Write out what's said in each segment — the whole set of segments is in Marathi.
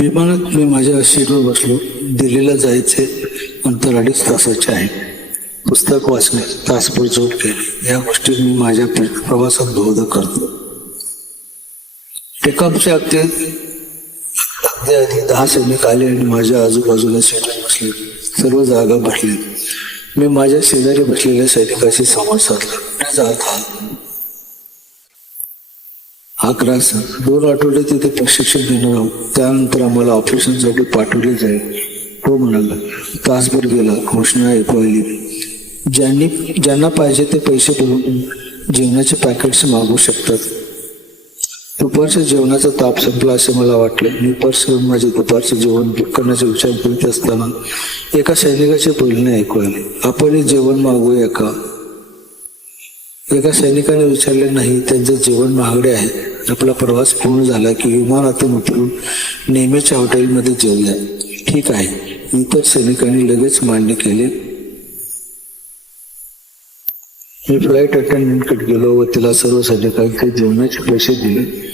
विमानात मी माझ्या सीटवर बसलो. दिल्लीला जायचे अंतर अडीच तासाचे आहे. पुस्तक वाचणे तासभर झोप घेणे या गोष्टी मी माझ्या प्र- प्रवासात बहुधा करतो. टेकअपच्या अगदी अगदी आधी दहा सैनिक आले आणि माझ्या आजूबाजूला सीटवर बसले. सर्व जागा भरली. मी माझ्या शेजारी बसलेल्या सैनिकाशी संवाद साधला. कुठे जात आहात अकरा सर दोन आठवडे तिथे प्रशिक्षण देणार आहोत. त्यानंतर आम्हाला ऑपरेशनसाठी पाठवले जाईल. हो म्हणाला. तासभर गेला. घोषणा ऐकवली ज्यांनी ज्यांना पाहिजे ते पैसे भरून जेवणाचे पॅकेट्स मागवू शकतात. दुपारच्या जेवणाचा ताप संपला असे मला वाटले. मी पर्स माझे दुपारचे जेवण करण्याचा विचार करीत असताना एका सैनिकाचे बोलणे ऐकू आले आपण हे जेवण मागवूया का? एका सैनिकाने विचारले नाही त्यांचे जेवण महागडे आहे. आपला प्रवास पूर्ण झाला की विमानातून उतरून नेहमीच्या हॉटेलमध्ये जेवल्या. ठीक आहे. इतर सैनिकांनी लगेच मान्य केले. मी फ्लाईट अटेंडंटकडे गेलो व तिला सर्व सैनिकांचे जेवणाचे पैसे दिले.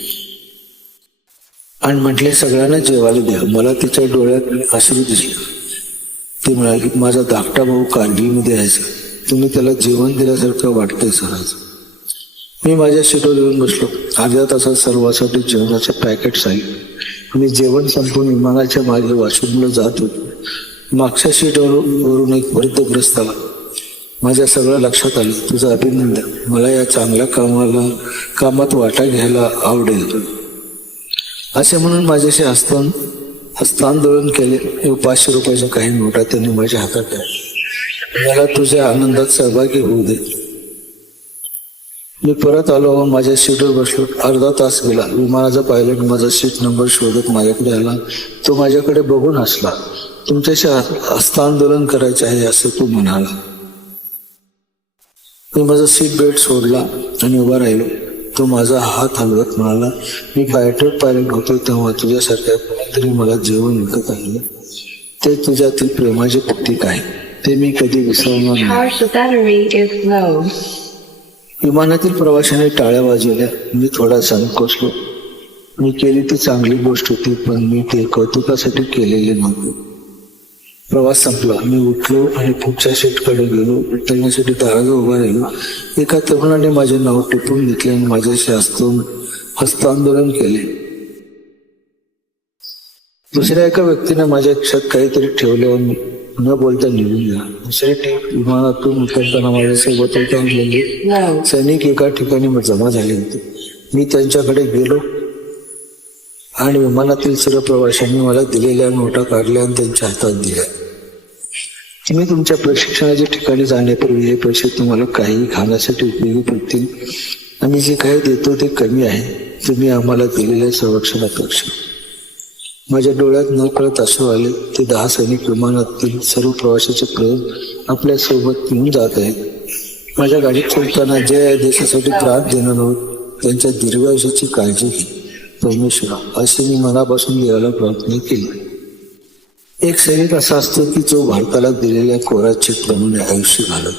आणि म्हटले सगळ्यांना जेवायला द्या. मला तिच्या डोळ्यात अश्रू दिसले. ती म्हणाली माझा धाकटा भाऊ कारगिलमध्ये यायचा तुम्ही त्याला जेवण दिल्यासारखं वाटतंय सर आज. मी माझ्या सीटवर येऊन बसलो. अर्ध्या तासात सर्वांसाठी जेवणाचे पॅकेट्स आहे मी जेवण संपून विमानाच्या मागे वॉशरूमला जात होतो. मागच्या सीटवर वरून एक वृद्धग्रस्त आला. माझ्या सगळं लक्षात आलं. तुझं अभिनंदन. मला या चांगल्या कामाला कामात वाटा घ्यायला आवडेल. असे म्हणून माझ्याशी हस्तां हस्तांदोलन केले. पाचशे रुपयाच्या काही नोटा त्यांनी माझ्या हातात द्या. मला तुझ्या आनंदात सहभागी होऊ दे. मी परत आलो व माझ्या सीटवर बसलो. अर्धा तास गेला. विमानाचा पायलट माझा सीट नंबर शोधत माझ्याकडे आला. तो माझ्याकडे बघून हसला. तुमच्याशी हस्तांदोलन करायचे आहे असं तो म्हणाला. मी माझा सीट बेल्ट सोडला आणि उभा राहिलो. तो माझा हात हलवत म्हणाला मी फायटर पायलट होतो तेव्हा तुझ्यासारख्या कोणीतरी मला जेवण विकत आणलं. ते तुझ्यातील प्रेमाचे प्रतीक आहे. ते मी कधी विसरणार नाही. विमानातील प्रवाशाने टाळ्या वाजवल्या. मी थोडा संकोचलो. मी केली ती चांगली गोष्ट होती पण मी ते कौतुकासाठी केलेले नव्हते. प्रवास संपला. मी उठलो आणि पुढच्या सीटकडे गेलो. उतरण्यासाठी दाराज उभा राहिलो. एका तरुणाने माझे नाव टिपून घेतले आणि माझ्याशी हस्तून हस्तांदोलन केले. दुसऱ्या एका व्यक्तीने माझ्या खिशात काहीतरी ठेवल्यावर मी न बोलता निघून गेला दुसरी टीप विमानातून उतरताना माझ्यासोबत Low. सैनिक एका ठिकाणी मग जमा झाले होते. मी त्यांच्याकडे गेलो आणि विमानातील सर्व प्रवाशांनी मला दिलेल्या नोटा काढल्या आणि त्यांच्या हातात दिल्या. तुम्ही तुमच्या प्रशिक्षणाच्या ठिकाणी जाण्यापूर्वी हे पैसे तुम्हाला काही खाण्यासाठी उपयोगी पडतील. आम्ही जे काही देतो ते कमी आहे. तुम्ही आम्हाला दिलेल्या संरक्षणापेक्षा. माझ्या डोळ्यात न कळत अश्रू आले ते दहा सैनिक विमानातील सर्व प्रवाशाचे प्रेम आपल्यासोबत घेऊन जात आहेत. माझ्या गाडीत चढताना जे देशासाठी प्राण देणार होत त्यांच्या दीर्घायुष्याची काळजी घे. परमेश्वरा असे मी मनापासून देवाला प्रार्थना केली. एक सैनिक असा असतो की जो भारताला दिलेल्या कोराचे प्रमाणे आयुष्य घालत